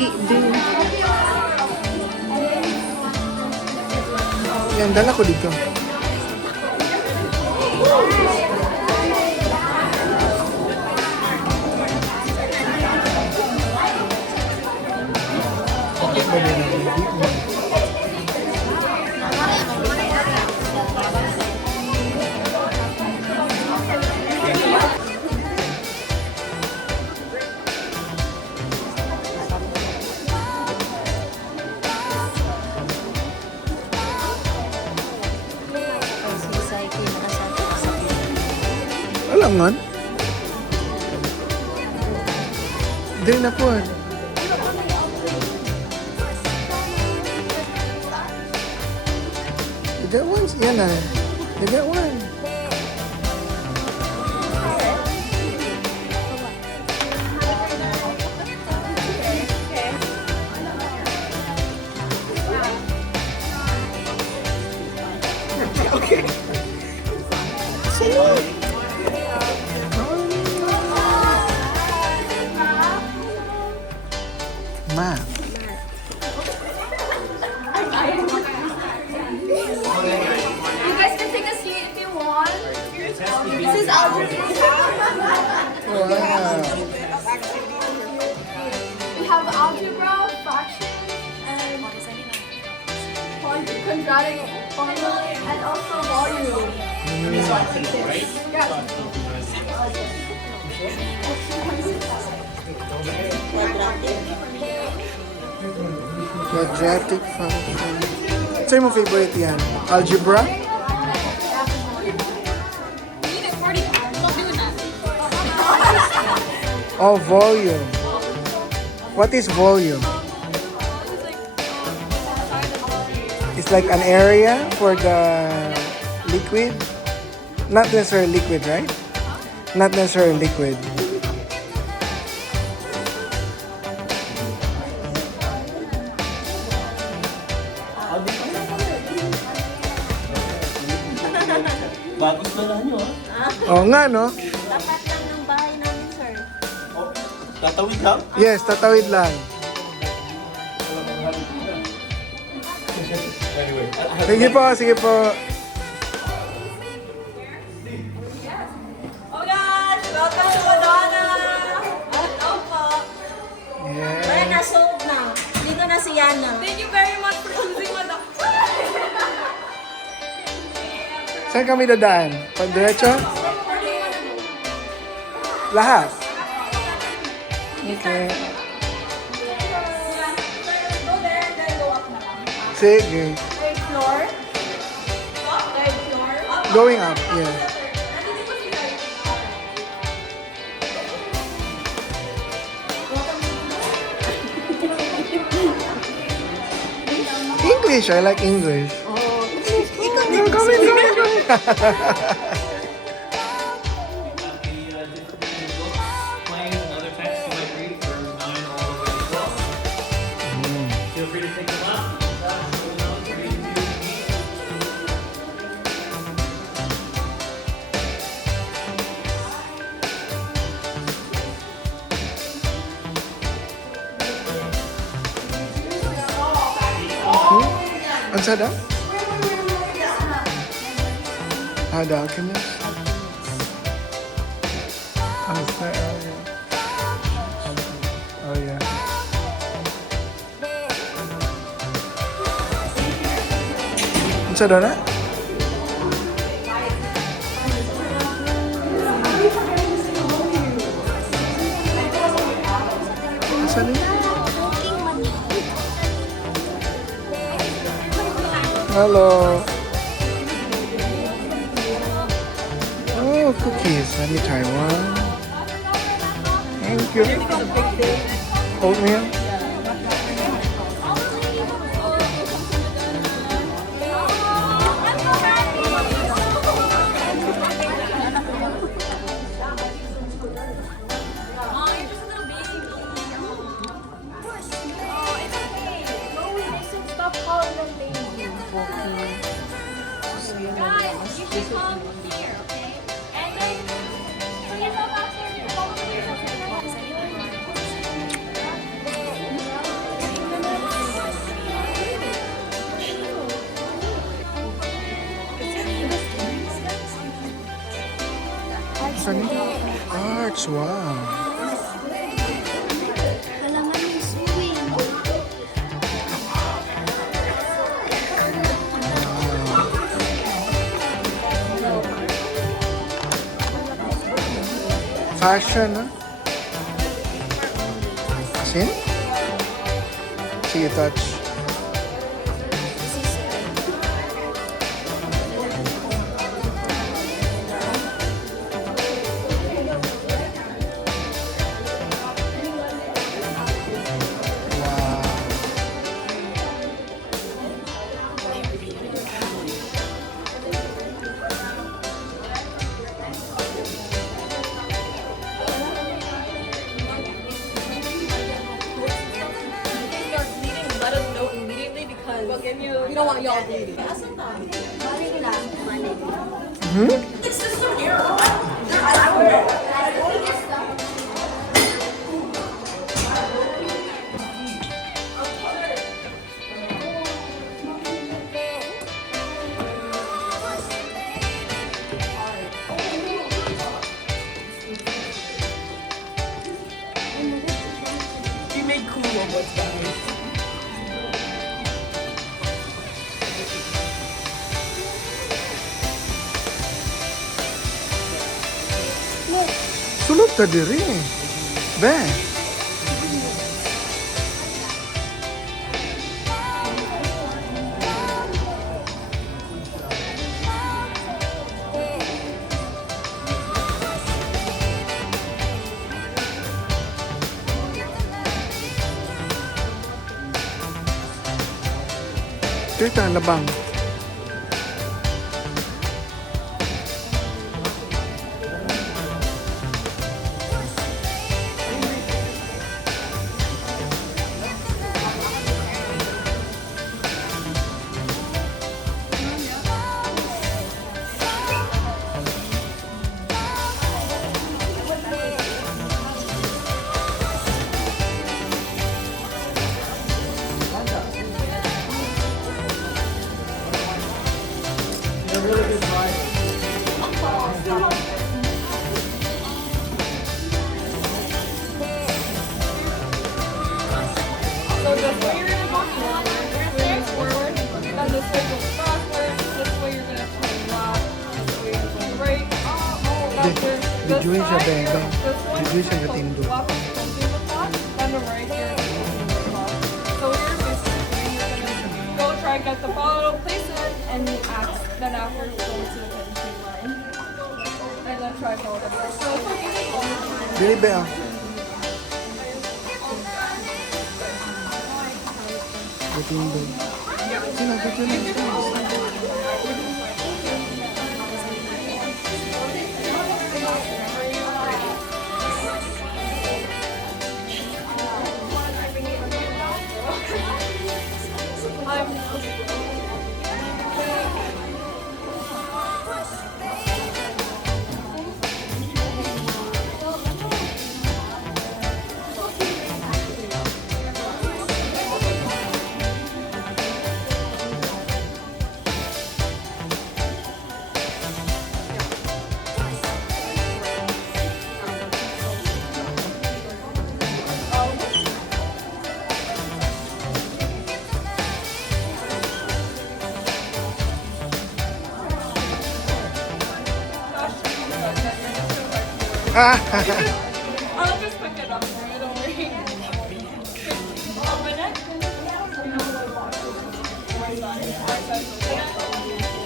Laki din. Yan, dala ko dito. Alangan. Dili na po. You got one? Yan na. You got one. Okay. Ma. You guys can take a seat if you want. This is algebra. Wow. We have algebra, fraction, and quadratic formula, and also volume. Quadratic function. Ito yung favorite yan? Algebra? Oh, volume. What is volume? It's like an area for the liquid. Not necessarily liquid, right? Not necessarily liquid. Bagos na lang nyo, Oo nga, no? Tapat lang ng bahay namin, sir. Tatawid lang? Yes, tatawid lang. Sige po, sige po. Oh gosh! Welcome to Madonna! Hello po. Yeah. Kaya na-sold na. Dito na si Aiyana. Thank you very much for choosing Madonna. Saan kami dadaan? Pagdiretso? Lahat. Okay. Go there, then go up na lang. Sige. Third floor. Third floor. Going up, yeah. English, I like English. No, come in. Planes and other texts you might read for 9 all the way to 12. Feel free to pick them up. Ang sada? The Alchemist? Oh, it's there. Oh, yeah. Ang sada na? Ang sada na? Hello. Oh, cookies. Let me try one. Thank you. Oatmeal. Stop calling them baby. Guys, you should come here, okay? And then, bring yourself out there. Wow. Kailangan yung swing. Fashion, no? Asin? Sige, touch. Let us know immediately because we don't want y'all bleeding. Balik lang. Balik. It's just some error. You made cool robots, guys. Sulot ta diri. Be. Ito ang labang. So this way you're gonna go forward, then this way goes backward, this way you're gonna turn left, this way you're going right. Videoin siya, be. Videoin siya katindo. Then the right here is left. So you're basically you're gonna go try and get the bottle, place it, and you act. Then afterwards go to the finishing line, and then try to follow the rest. So it's like easy all the time. Dili, be. Ah. Katindo. Sino, katindo. I'll just pick it up for you, don't worry. Open it. Right side. Right side. Open it.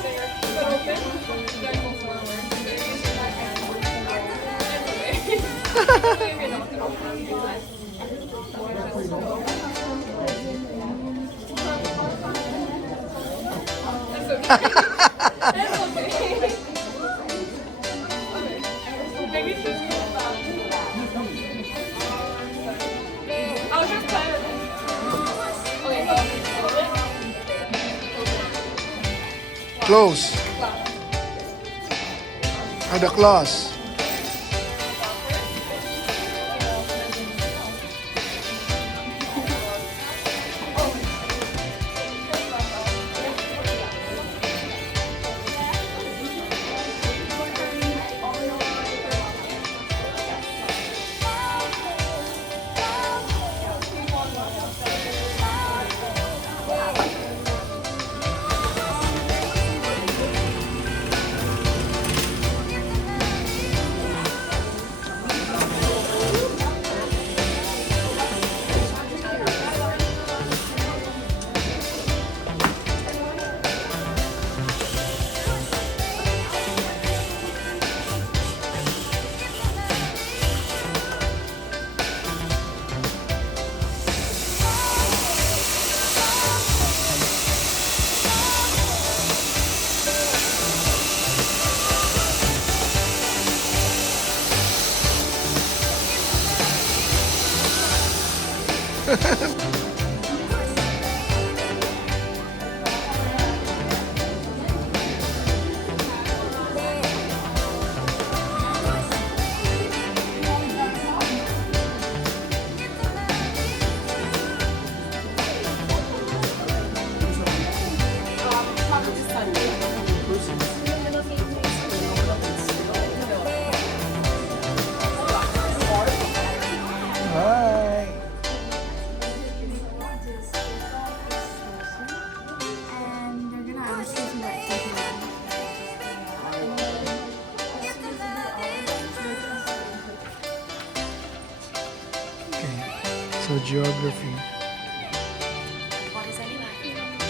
So you're foot open. Then go forward. That's okay. That's okay. Maybe just pull back. I'll just kind of. Okay, hold it. Close. Ah, the claws. Hi. And they're gonna ask you to write something down. Okay. So geography. What is any language?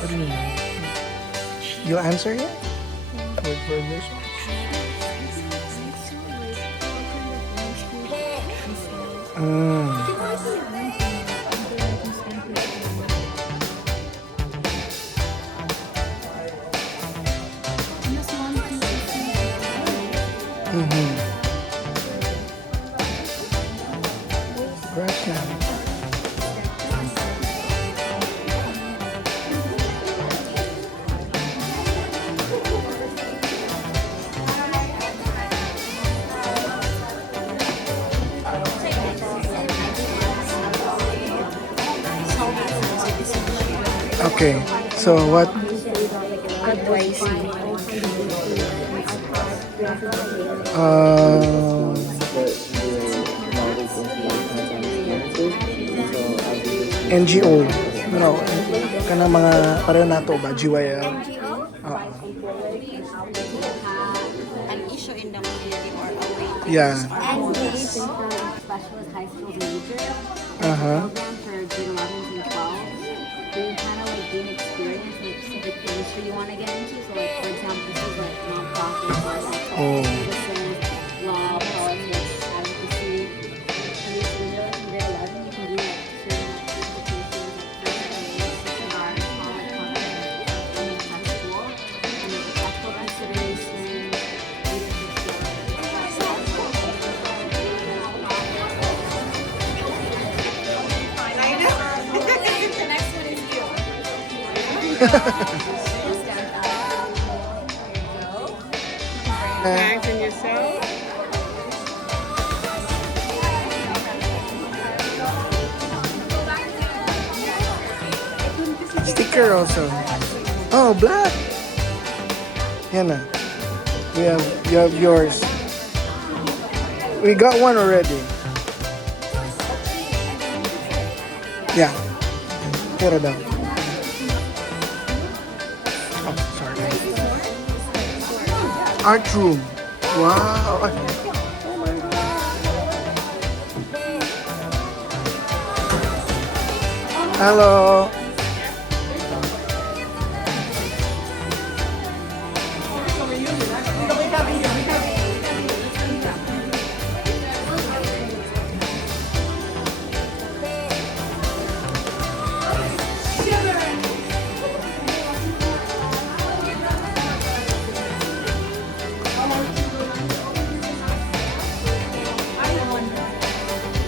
What do you know? You'll answer it? Wait for this one. Grassland. Okay, so what? Uh, NGO. No, kana mga pareho nato ba GYL? Oo. An issue in the community or a way to Yeah. specialist high school major Uh-huh. program for grade 11 and 12. Where you kind of like gain experience in a specific industry you want to get into. So like for example, this is like nonprofit or like Oh. medicine, law, politics, advocacy. And this is really in grade 11 you can do like certain certifications like certain art, college, in high school, and like ethical consideration, leadership The next one is you. Bags and yourself. Sticker also. Oh, black. Yan na. You have yours. We got one already. Yeah. Tira daw. Oh, sorry. Art room. Wow. Hello.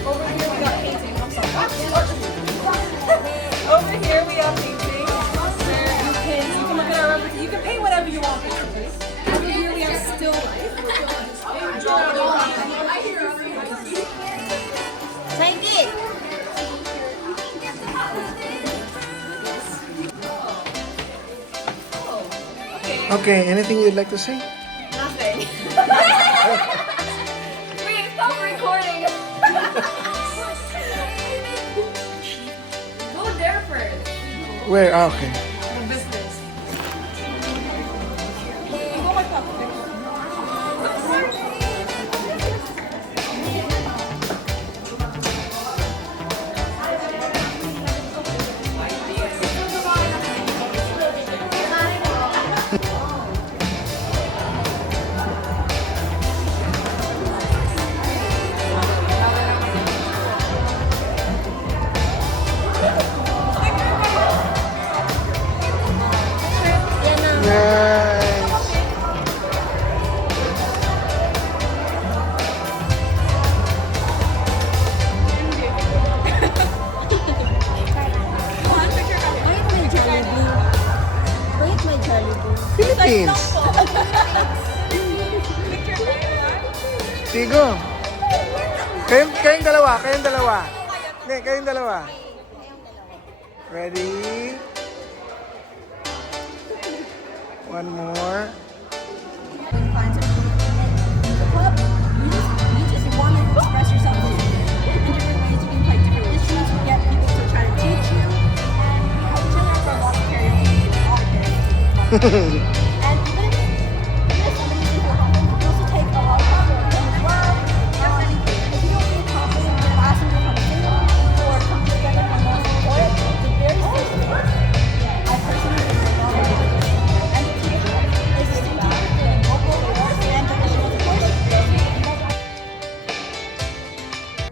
Over here we got painting. I'm sorry. Over here we have painting. Where you can look at our reference. You can paint whatever you want. Basically. Over here we have still life. Take it! Okay, anything you'd like to say? Nothing. Wait, stop recording. Go there first. Where? Ah, okay. The business. You go like that. dalawa, kayong dalawa. Hindi, kayong dalawa. Ready? One more. The club, you just want to express yourself in different ways. You can play different instruments. You get people to try to teach you. And you know, we turn out for a lot of karaoke. A lot of karaoke.